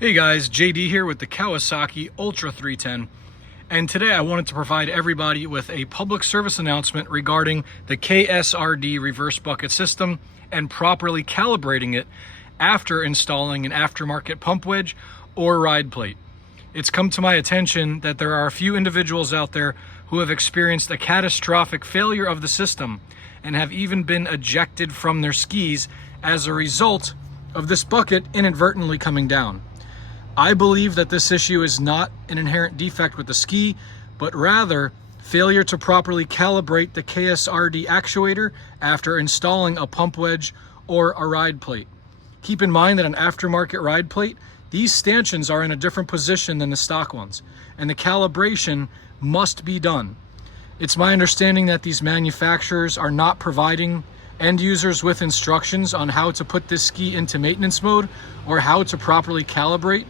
Hey guys, JD here with the Kawasaki Ultra 310, and today I wanted to provide everybody with a public service announcement regarding the KSRD reverse bucket system and properly calibrating it after installing an aftermarket pump wedge or ride plate. It's come to my attention that there are a few individuals out there who have experienced a catastrophic failure of the system and have even been ejected from their skis as a result of this bucket inadvertently coming down. I believe that this issue is not an inherent defect with the ski, but rather failure to properly calibrate the KSRD actuator after installing a pump wedge or a ride plate. Keep in mind that an aftermarket ride plate, these stanchions are in a different position than the stock ones, and the calibration must be done. It's my understanding that these manufacturers are not providing end users with instructions on how to put this ski into maintenance mode or how to properly calibrate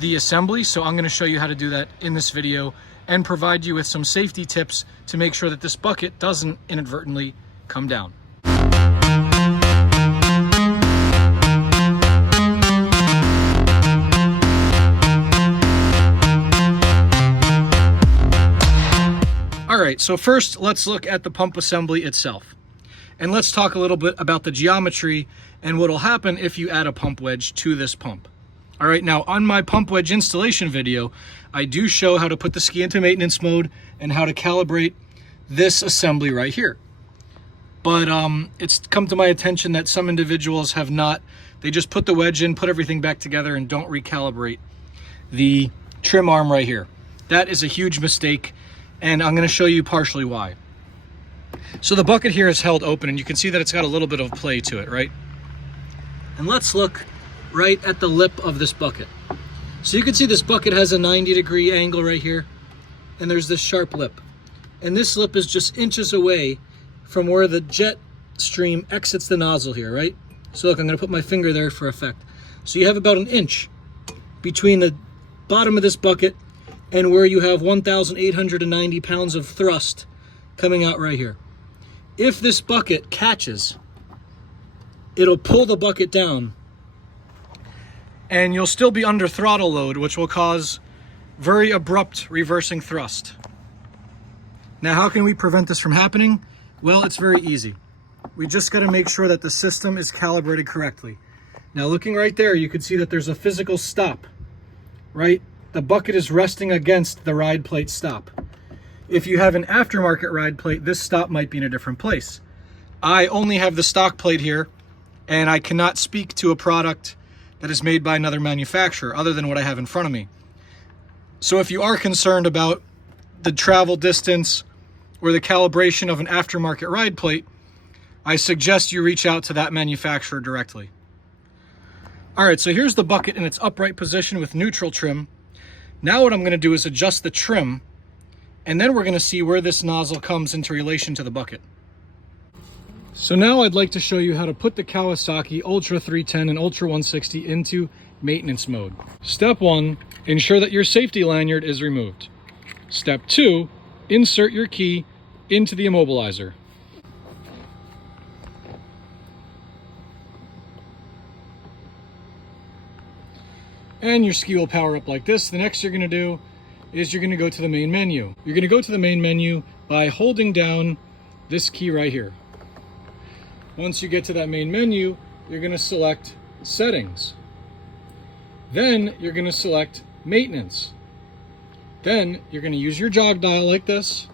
the assembly, so I'm going to show you how to do that in this video and provide you with some safety tips to make sure that this bucket doesn't inadvertently come down. Alright, so first let's look at the pump assembly itself. And let's talk a little bit about the geometry and what will happen if you add a pump wedge to this pump. All right, now on my pump wedge installation video, I do show how to put the ski into maintenance mode and how to calibrate this assembly right here. But it's come to my attention that some individuals have not. They just put the wedge in, put everything back together, and don't recalibrate the trim arm right here. That is a huge mistake, and I'm going to show you partially why. So the bucket here is held open, and you can see that it's got a little bit of play to it, right? And let's look right at the lip of this bucket. So you can see this bucket has a 90-degree angle right here, and there's this sharp lip. And this lip is just inches away from where the jet stream exits the nozzle here, right? So look, I'm gonna put my finger there for effect. So you have about an inch between the bottom of this bucket and where you have 1,890 pounds of thrust coming out right here. If this bucket catches, it'll pull the bucket down, and you'll still be under throttle load, which will cause very abrupt reversing thrust. Now, how can we prevent this from happening? Well, it's very easy. We just got to make sure that the system is calibrated correctly. Now, looking right there, you can see that there's a physical stop, right? The bucket is resting against the ride plate stop. If you have an aftermarket ride plate, this stop might be in a different place. I only have the stock plate here, and I cannot speak to a product that is made by another manufacturer other than what I have in front of me. So if you are concerned about the travel distance or the calibration of an aftermarket ride plate, I suggest you reach out to that manufacturer directly. All right, so here's the bucket in its upright position with neutral trim. Now what I'm going to do is adjust the trim, and then we're going to see where this nozzle comes into relation to the bucket. So now I'd like to show you how to put the Kawasaki Ultra 310 and Ultra 160 into maintenance mode. Step 1, ensure that your safety lanyard is removed. Step 2, insert your key into the immobilizer. And your ski will power up like this. The next you're going to do is you're going to go to the main menu. You're going to go to the main menu by holding down this key right here. Once you get to that main menu, you're going to select Settings. Then you're going to select Maintenance. Then you're going to use your jog dial like this.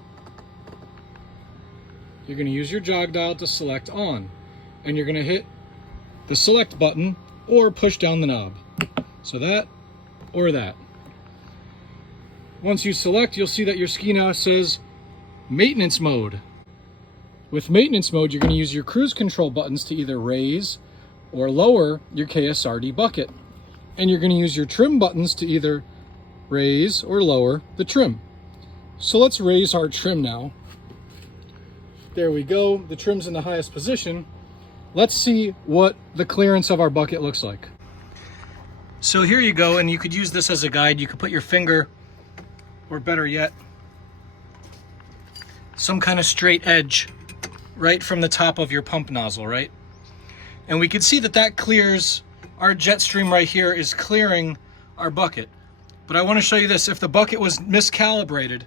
You're going to use your jog dial to select On. And you're going to hit the select button or push down the knob. So that or that. Once you select, you'll see that your ski now says Maintenance Mode. With maintenance mode, you're going to use your cruise control buttons to either raise or lower your KSRD bucket. And you're going to use your trim buttons to either raise or lower the trim. So let's raise our trim now. There we go. The trim's in the highest position. Let's see what the clearance of our bucket looks like. So here you go, and you could use this as a guide. You could put your finger, or better yet, some kind of straight edge right from the top of your pump nozzle, right? And we can see that that clears our jet stream right here is clearing our bucket. But I want to show you this. If the bucket was miscalibrated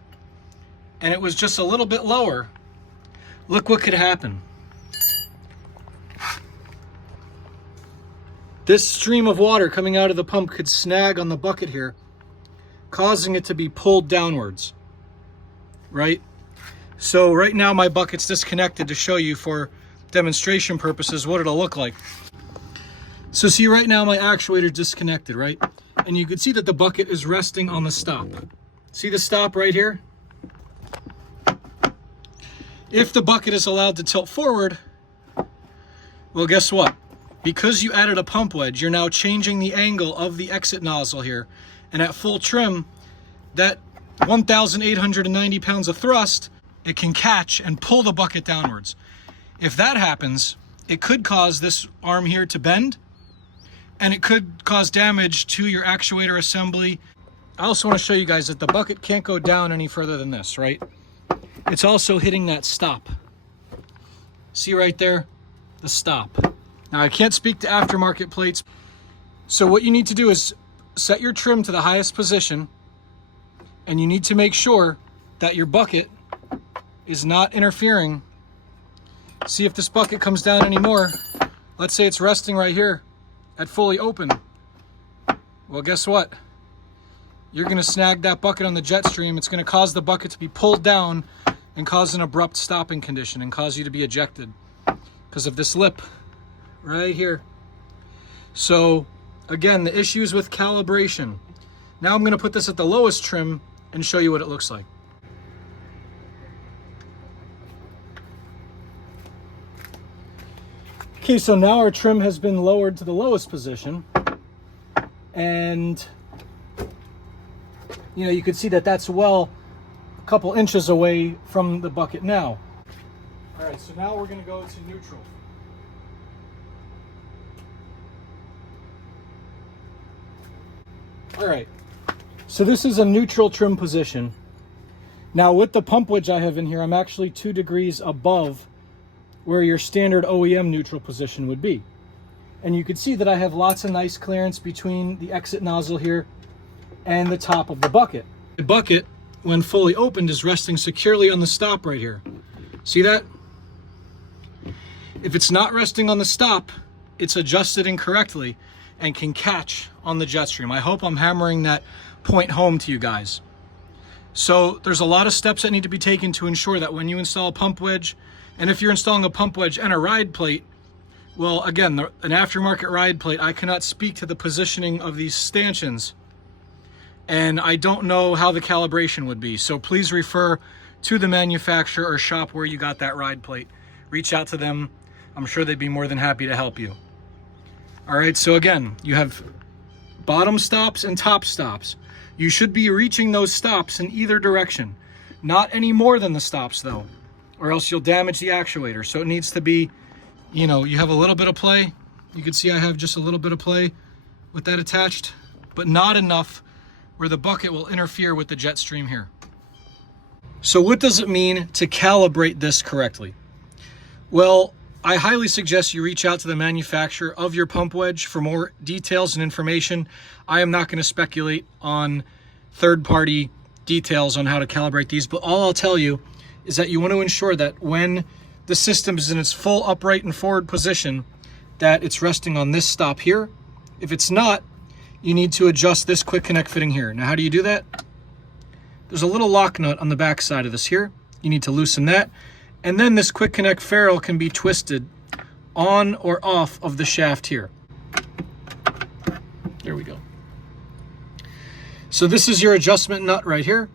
and it was just a little bit lower, look what could happen. This stream of water coming out of the pump could snag on the bucket here, causing it to be pulled downwards, right? So right now my bucket's disconnected to show you for demonstration purposes what it'll look like. So see right now my actuator disconnected, right? And you can see that the bucket is resting on the stop. See the stop right here? If the bucket is allowed to tilt forward, well, guess what? Because you added a pump wedge, you're now changing the angle of the exit nozzle here. And at full trim, that 1,890 pounds of thrust, it can catch and pull the bucket downwards. If that happens, it could cause this arm here to bend, and it could cause damage to your actuator assembly. I also want to show you guys that the bucket can't go down any further than this, right? It's also hitting that stop. See right there? The stop. Now I can't speak to aftermarket plates, so what you need to do is set your trim to the highest position, and you need to make sure that your bucket is not interfering. See if this bucket comes down anymore. Let's say it's resting right here at fully open. Well, guess what? You're gonna snag that bucket on the jet stream. It's gonna cause the bucket to be pulled down and cause an abrupt stopping condition and cause you to be ejected because of this lip right here. So again, the issues with calibration. Now I'm gonna put this at the lowest trim and show you what it looks like. Okay, so now our trim has been lowered to the lowest position, and you know, you can see that that's well a couple inches away from the bucket now. All right, so now we're gonna go to neutral. All right, so this is a neutral trim position. Now with the pump wedge I have in here, I'm actually 2 degrees above where your standard OEM neutral position would be. And you can see that I have lots of nice clearance between the exit nozzle here and the top of the bucket. The bucket, when fully opened, is resting securely on the stop right here. See that? If it's not resting on the stop, it's adjusted incorrectly and can catch on the jet stream. I hope I'm hammering that point home to you guys. So there's a lot of steps that need to be taken to ensure that when you install a pump wedge, and if you're installing a pump wedge and a ride plate, well, again, an aftermarket ride plate, I cannot speak to the positioning of these stanchions, and I don't know how the calibration would be. So please refer to the manufacturer or shop where you got that ride plate. Reach out to them. I'm sure they'd be more than happy to help you. All right, so again, you have bottom stops and top stops. You should be reaching those stops in either direction. Not any more than the stops though, or else you'll damage the actuator. So it needs to be, you know, you have a little bit of play. You can see I have just a little bit of play with that attached, but not enough where the bucket will interfere with the jet stream here. So what does it mean to calibrate this correctly? Well, I highly suggest you reach out to the manufacturer of your pump wedge for more details and information. I am not going to speculate on third-party details on how to calibrate these, but all I'll tell you is that you want to ensure that when the system is in its full upright and forward position, that it's resting on this stop here. If it's not, you need to adjust this quick connect fitting here. Now, how do you do that? There's a little lock nut on the back side of this here. You need to loosen that. And then this quick connect ferrule can be twisted on or off of the shaft here. There we go. So this is your adjustment nut right here.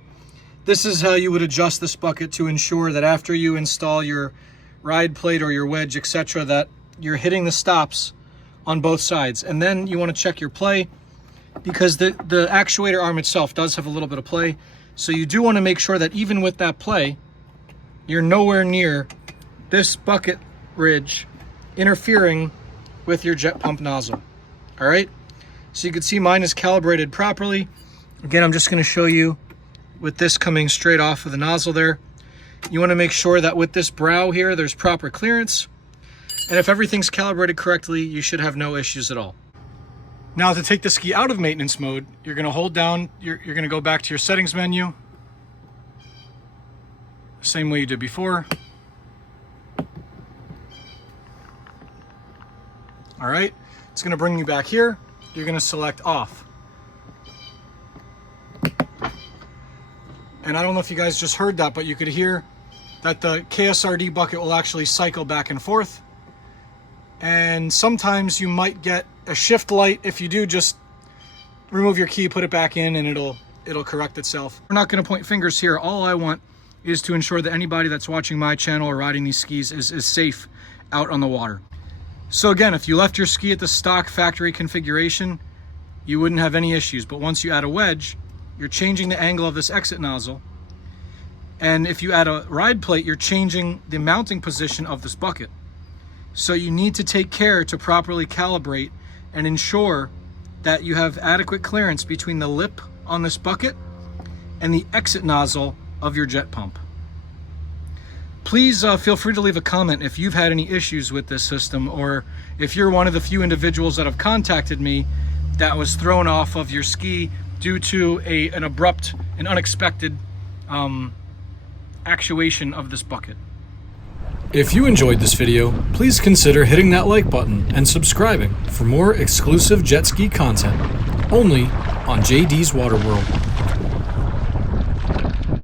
This is how you would adjust this bucket to ensure that after you install your ride plate or your wedge, etc., that you're hitting the stops on both sides. And then you want to check your play, because the actuator arm itself does have a little bit of play. So you do want to make sure that even with that play, you're nowhere near this bucket ridge interfering with your jet pump nozzle. All right, so you can see mine is calibrated properly. Again, I'm just going to show you with this coming straight off of the nozzle there. You want to make sure that with this brow here, there's proper clearance. And if everything's calibrated correctly, you should have no issues at all. Now to take the ski out of maintenance mode, you're going to hold down, you're going to go back to your settings menu, same way you did before. All right, it's going to bring you back here. You're going to select off. And I don't know if you guys just heard that, but you could hear that the KSRD bucket will actually cycle back and forth. And sometimes you might get a shift light. If you do, just remove your key, put it back in, and it'll correct itself. We're not going to point fingers here. All I want is to ensure that anybody that's watching my channel or riding these skis is safe out on the water. So again, if you left your ski at the stock factory configuration, you wouldn't have any issues. But once you add a wedge, you're changing the angle of this exit nozzle. And if you add a ride plate, you're changing the mounting position of this bucket. So you need to take care to properly calibrate and ensure that you have adequate clearance between the lip on this bucket and the exit nozzle of your jet pump. Please feel free to leave a comment if you've had any issues with this system, or if you're one of the few individuals that have contacted me that was thrown off of your ski due to an abrupt and unexpected actuation of this bucket. If you enjoyed this video, please consider hitting that like button and subscribing for more exclusive jet ski content only on JD's Water World.